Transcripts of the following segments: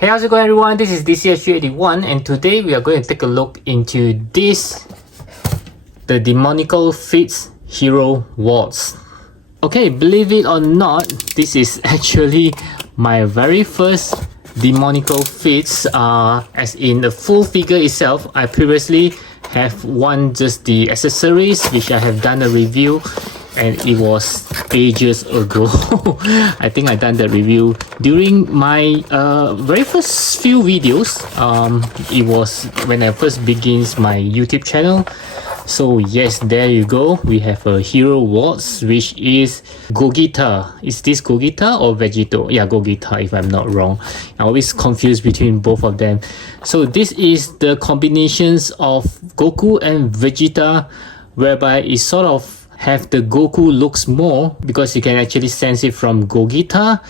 Hey, how's it going everyone? This is DCS381 and today we are going to take a look into the Demonical Fit Hero Waltz. Okay, believe it or not, this is actually my very first Demonical Fits, as in the full figure itself. I previously have won just the accessories, which I have done a review, and it was ages ago. I think I done the review during my very first few videos. It was when I first begins my YouTube channel. So yes, there you go. We have a Hero Waltz, which is Gogeta. Is this Gogeta or Vegito? Yeah, Gogeta if I'm not wrong. I always confused between both of them. So this is the combinations of Goku and Vegeta, whereby it sort of have the Goku looks more because you can actually sense it from Gogeta,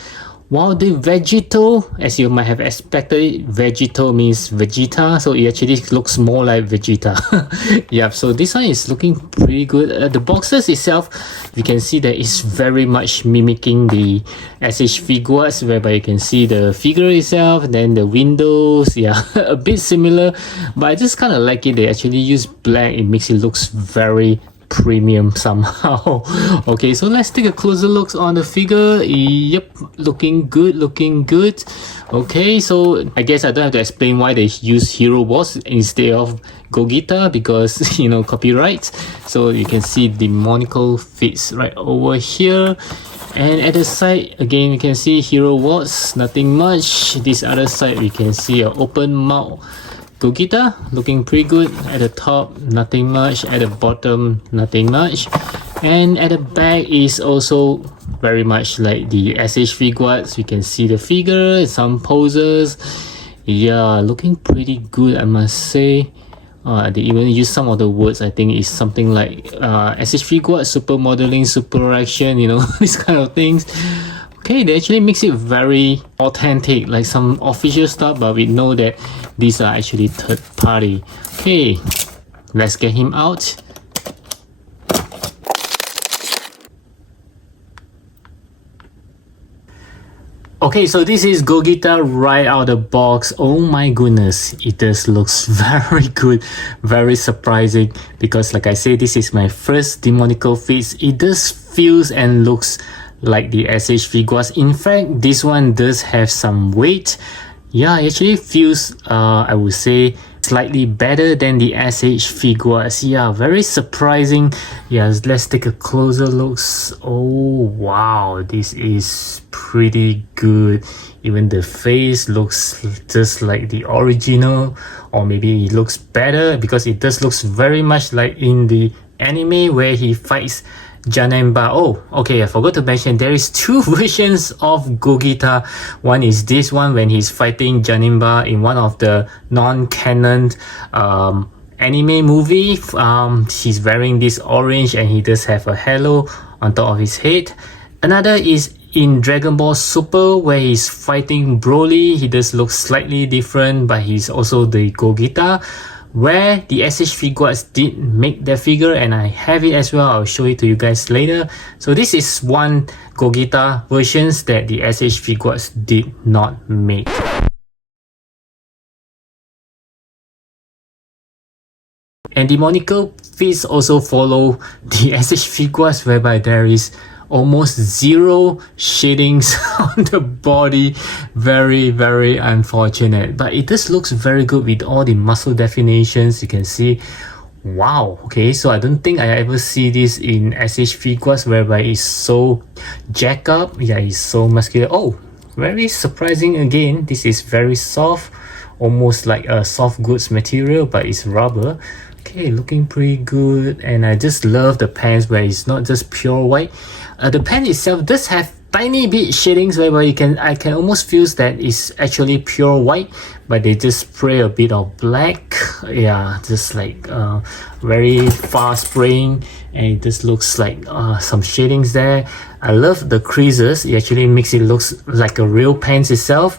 while the Vegito, as you might have expected, Vegito means Vegeta, so it actually looks more like Vegeta. Yep, so this one is looking pretty good. The boxes itself, you can see that it's very much mimicking the SH Figuarts, whereby you can see the figure itself, then the windows, yeah, a bit similar, but I just kind of like it. They actually use black, it makes it looks very premium somehow. Okay, so let's take a closer look on the figure. Yep, looking good. Okay, so I guess I don't have to explain why they use Hero Waltz instead of Gogeta, because you know, copyright. So you can see Demonical Fits right over here, and at the side again you can see Hero Waltz, nothing much. This other side we can see an open mouth Gogeta, looking pretty good. At the top, nothing much. At the bottom, nothing much. And at the back is also very much like the SH Figuarts. You can see the figure, some poses. Yeah, looking pretty good, I must say. They even use some of the words. I think it's something like SH Figuarts, super modeling, super action, you know, these kind of things. Okay, they actually makes it very authentic, like some official stuff, but we know that these are actually third party. Okay, let's get him out. Okay, so this is Gogeta right out of the box. Oh my goodness, it just looks very good, very surprising, because like I say, this is my first Demonical Fits. It just feels and looks like the SH Figuarts. In fact, this one does have some weight. Yeah, it actually feels, I would say, slightly better than the SH Figuarts. Yeah, very surprising. Yeah, let's take a closer look. Oh wow, this is pretty good. Even the face looks just like the original, or maybe it looks better because it does looks very much like in the anime where he fights Janemba. Oh, okay, I forgot to mention there is two versions of Gogeta. One is this one when he's fighting Janemba in one of the non-canon anime movie. He's wearing this orange and he does have a halo on top of his head. Another is in Dragon Ball Super where he's fighting Broly. He does look slightly different, but he's also the Gogeta, where the SH Figuarts did make their figure, and I have it as well. I'll show it to you guys later. So this is one Gogeta versions that the SH Figuarts did not make. And Demonical Fits also follow the SH Figuarts, whereby there is almost zero shadings on the body. Very unfortunate, but it just looks very good with all the muscle definitions. You can see, wow. Okay, so I don't think I ever see this in SH Figuarts, whereby it's so jacked up. Yeah, it's so muscular. Oh, very surprising again, this is very soft, almost like a soft goods material, but it's rubber. Okay, looking pretty good. And I just love the pants where it's not just pure white. The pant itself does have tiny bit shadings where I can almost feel that it's actually pure white, but they just spray a bit of black. Yeah, just like very fast spraying, and it just looks like some shadings there. I love the creases. It actually makes it look like a real pants itself,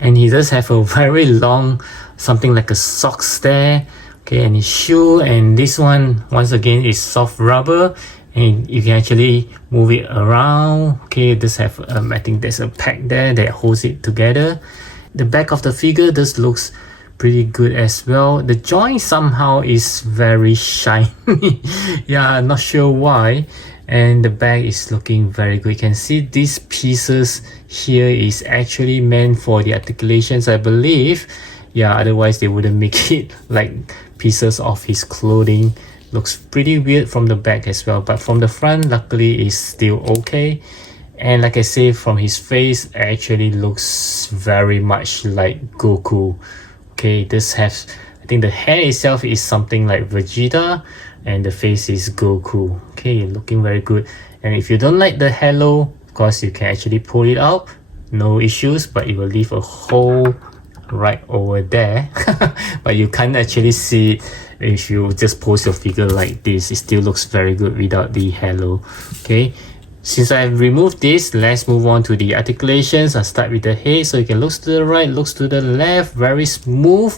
and he does have a very long something like a socks there. Okay, and his shoe, and this one once again is soft rubber, and you can actually move it around. Okay, this have I think there's a pack there that holds it together. the back of the figure does looks pretty good as well. The joint somehow is very shiny. Yeah, I'm not sure why. And the back is looking very good. You can see these pieces here is actually meant for the articulations, I believe. Yeah, otherwise they wouldn't make it like pieces of his clothing. Looks pretty weird from the back as well, but from the front luckily is still okay. And like I say, from his face actually looks very much like Goku. Okay, this has, I think the hair itself is something like Vegeta and the face is Goku. Okay, looking very good. And if you don't like the halo, of course you can actually pull it out, no issues, but it will leave a hole right over there. But you can't actually see it if you just pose your figure like this. It still looks very good without the halo. Okay, since I've removed this, let's move on to the articulations. I'll start with the head, so you can look to the right, looks to the left, very smooth.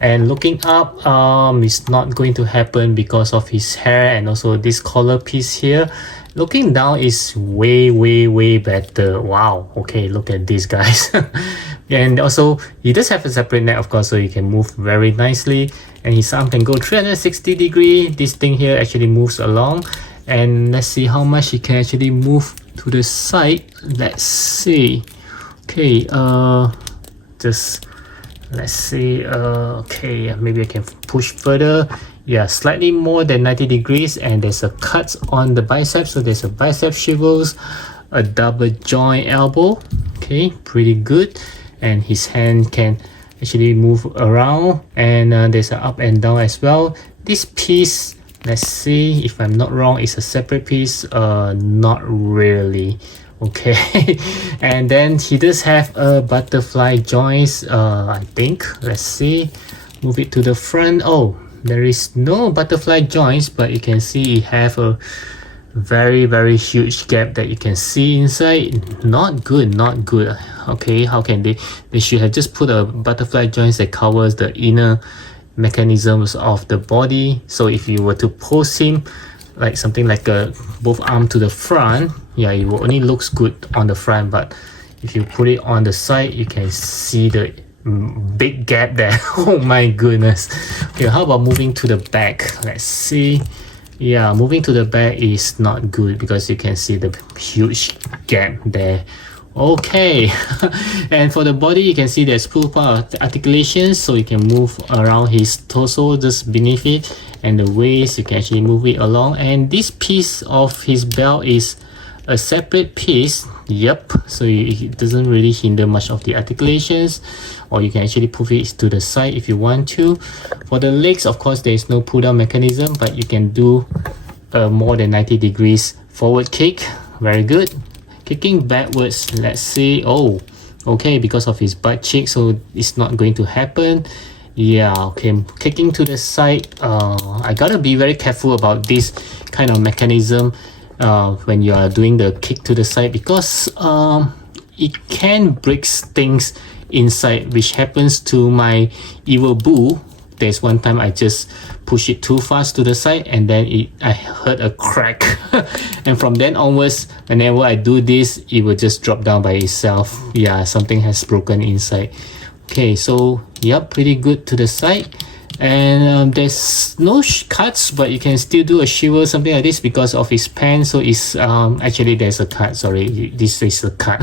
And looking up, it's not going to happen because of his hair and also this collar piece here. Looking down is way better. Wow, okay, look at this, guys. And also he does have a separate neck, of course, so you can move very nicely, and his arm can go 360 degree. This thing here actually moves along, and let's see how much he can actually move to the side. Let's see. Okay, just let's see. Okay, maybe I can push further. Yeah, slightly more than 90 degrees, and there's a cut on the bicep, so there's a bicep shivels, a double joint elbow. Okay, pretty good. And his hand can actually move around, and there's an up and down as well. This piece, let's see if I'm not wrong, it's a separate piece. Not really. Okay. And then he does have a butterfly joints, I think. Let's see, move it to the front. Oh, there is no butterfly joints, but you can see it have a very huge gap that you can see inside. Not good. Okay, how can they should have just put a butterfly joints that covers the inner mechanisms of the body. So if you were to pose him like something like a both arm to the front, yeah, it will only looks good on the front, but if you put it on the side, you can see the big gap there. Oh my goodness. Okay, how about moving to the back? Let's see. Yeah, moving to the back is not good because you can see the huge gap there. Okay. And for the body, you can see there's full part of articulations, so you can move around his torso just beneath it, and the waist you can actually move it along. And this piece of his belt is a separate piece. Yep, so it doesn't really hinder much of the articulations, or you can actually move it to the side if you want to. For the legs, of course, there is no pull down mechanism, but you can do a more than 90 degrees forward kick. Very good. Kicking backwards, let's see. Oh, okay, because of his butt cheek, so it's not going to happen. Yeah, okay, kicking to the side. I gotta be very careful about this kind of mechanism when you are doing the kick to the side, because it can break things inside, which happens to my evil boo. There's one time I just push it too fast to the side, and then I heard a crack. And from then onwards, whenever I do this, it will just drop down by itself. Yeah, something has broken inside. Okay, so yep, pretty good to the side. And there's no cuts, but you can still do a shiver, something like this, because of his pants. So it's actually there's a cut, sorry, this is a cut.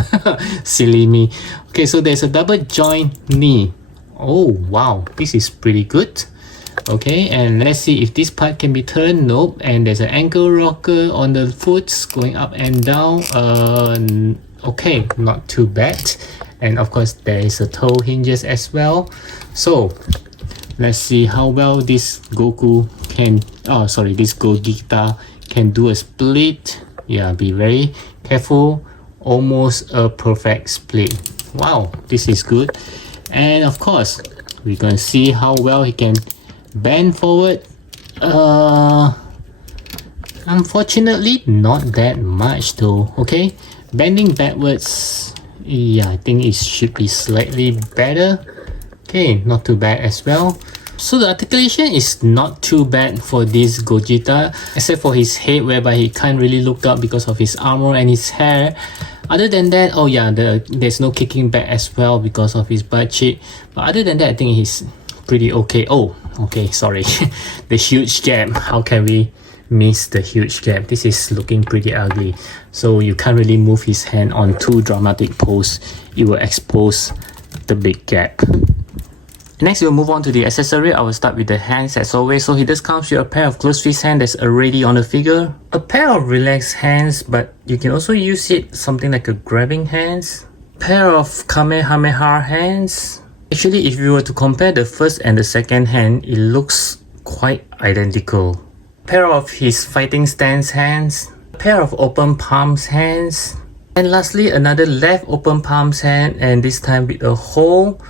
Silly me. Okay, so there's a double joint knee. Oh wow, this is pretty good. Okay, and let's see if this part can be turned. Nope. And there's an ankle rocker on the foot going up and down. Okay, not too bad. And of course there is a toe hinges as well. So let's see how well this Goku can, this Gogeta can do a split. Yeah, be very careful. Almost a perfect split. Wow, this is good. And of course, we're gonna see how well he can bend forward. Unfortunately, not that much though. Okay, bending backwards. Yeah, I think it should be slightly better. Okay, not too bad as well. So the articulation is not too bad for this Gogeta, except for his head, whereby he can't really look up because of his armor and his hair. Other than that, oh yeah, there's no kicking back as well because of his butt cheek. But other than that, I think he's pretty okay. Oh, okay, sorry. The huge gap. How can we miss the huge gap? This is looking pretty ugly. So you can't really move his hand on too dramatic pose. It will expose the big gap. Next, we'll move on to the accessory. I will start with the hands as always. So he does come with a pair of closed fist hands that's already on the figure. A pair of relaxed hands, but you can also use it something like a grabbing hands. Pair of Kamehameha hands. Actually, if you were to compare the first and the second hand, it looks quite identical. Pair of his fighting stance hands. Pair of open palms hands. And lastly, another left open palms hand, and this time with a hole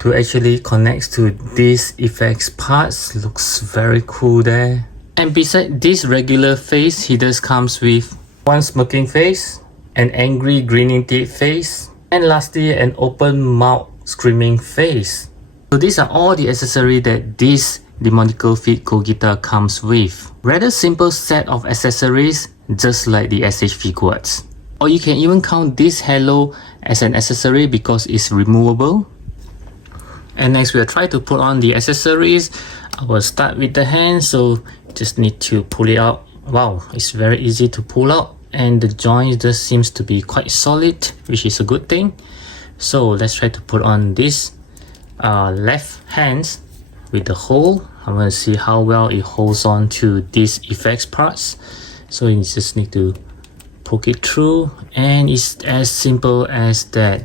to actually connect to these effects parts. Looks very cool there. And beside this regular face, he does comes with one smirking face, an angry grinning teeth face, and lastly an open mouth screaming face. So these are all the accessories that this Demonical Fit Gogeta comes with. Rather simple set of accessories, just like the SH Figuarts. Or you can even count this halo as an accessory because it's removable. And next we'll try to put on the accessories. I will start with the hand, so just need to pull it out. Wow, it's very easy to pull out, and the joint just seems to be quite solid, which is a good thing. So let's try to put on this left hands with the hole. I want to see how well it holds on to these effects parts. So you just need to poke it through, and it's as simple as that.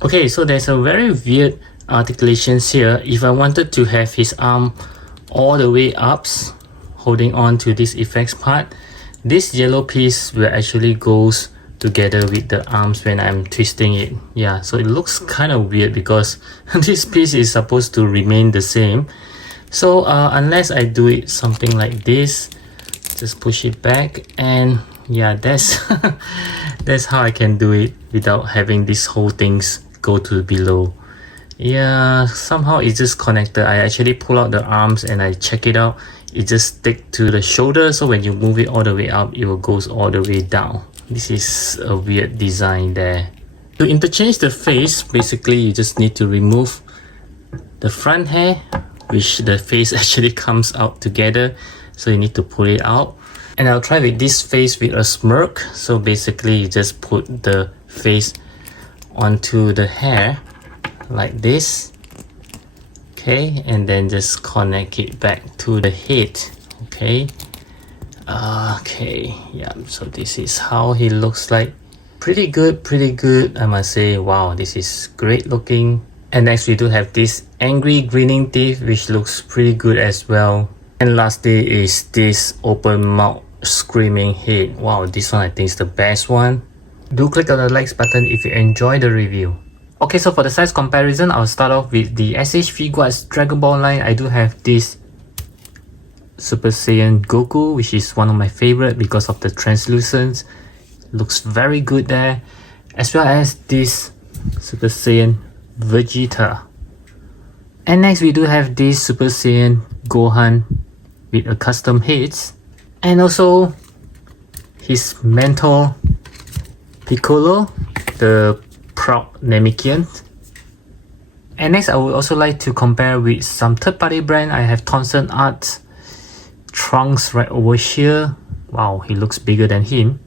Okay, so there's a very weird articulations here. If I wanted to have his arm all the way up holding on to this effects part, this yellow piece will actually goes together with the arms when I'm twisting it. Yeah, so it looks kind of weird because this piece is supposed to remain the same. So unless I do it something like this, just push it back, and yeah, that's that's how I can do it without having this whole things go to below. Yeah, somehow it's just connected. I actually pull out the arms and I check it out. It just stick to the shoulder, so when you move it all the way up, it will goes all the way down. This is a weird design there. To interchange the face, basically you just need to remove the front hair, which the face actually comes out together, so you need to pull it out. And I'll try with this face with a smirk. So basically you just put the face onto the hair like this, okay, and then just connect it back to the head. Okay, yeah, so this is how he looks like. Pretty good, I must say. Wow, this is great looking. And next we do have this angry grinning teeth, which looks pretty good as well. And lastly is this open mouth screaming head. Wow, this one I think is the best one. Do click on the likes button if you enjoy the review. Okay, so for the size comparison, I'll start off with the SH Figuarts Dragon Ball line. I do have this Super Saiyan Goku, which is one of my favorite because of the translucence. Looks very good there. As well as this Super Saiyan Vegeta. And next we do have this Super Saiyan Gohan with a custom heads. And also his mentor Piccolo, the proud Namekian. And next I would also like to compare with some third-party brand. I have Thompson Art Trunks right over here. Wow, he looks bigger than him.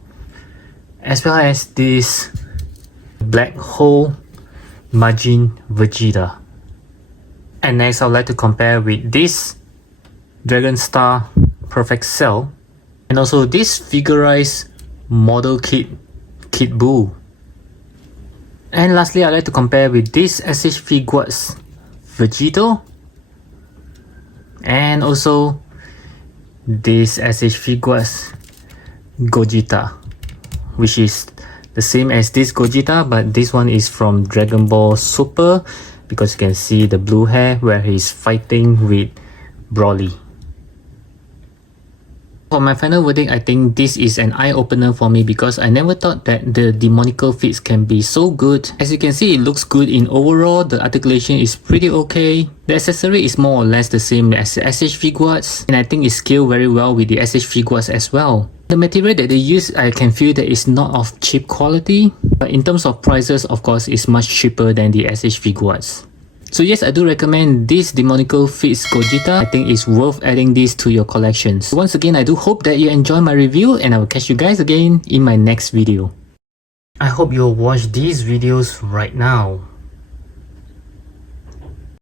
As well as this Black Hole Majin Vegeta. And next I would like to compare with this Dragon Star Perfect Cell. And also this Figuarts model kit Buu. And lastly, I'd like to compare with this SH Figuarts Vegito, and also this SH Figuarts Gogeta, which is the same as this Gogeta, but this one is from Dragon Ball Super, because you can see the blue hair where he's fighting with Broly. For my final verdict, I think this is an eye-opener for me because I never thought that the Demonical Fits can be so good. As you can see, it looks good in overall, the articulation is pretty okay. The accessory is more or less the same as the SH Figuarts, and I think it scales very well with the SH Figuarts as well. The material that they use, I can feel that it's not of cheap quality, but in terms of prices, of course, it's much cheaper than the SH Figuarts. So yes, I do recommend this Demonical Fits Gogeta. I think it's worth adding this to your collections. Once again, I do hope that you enjoy my review, and I will catch you guys again in my next video. I hope you'll watch these videos right now.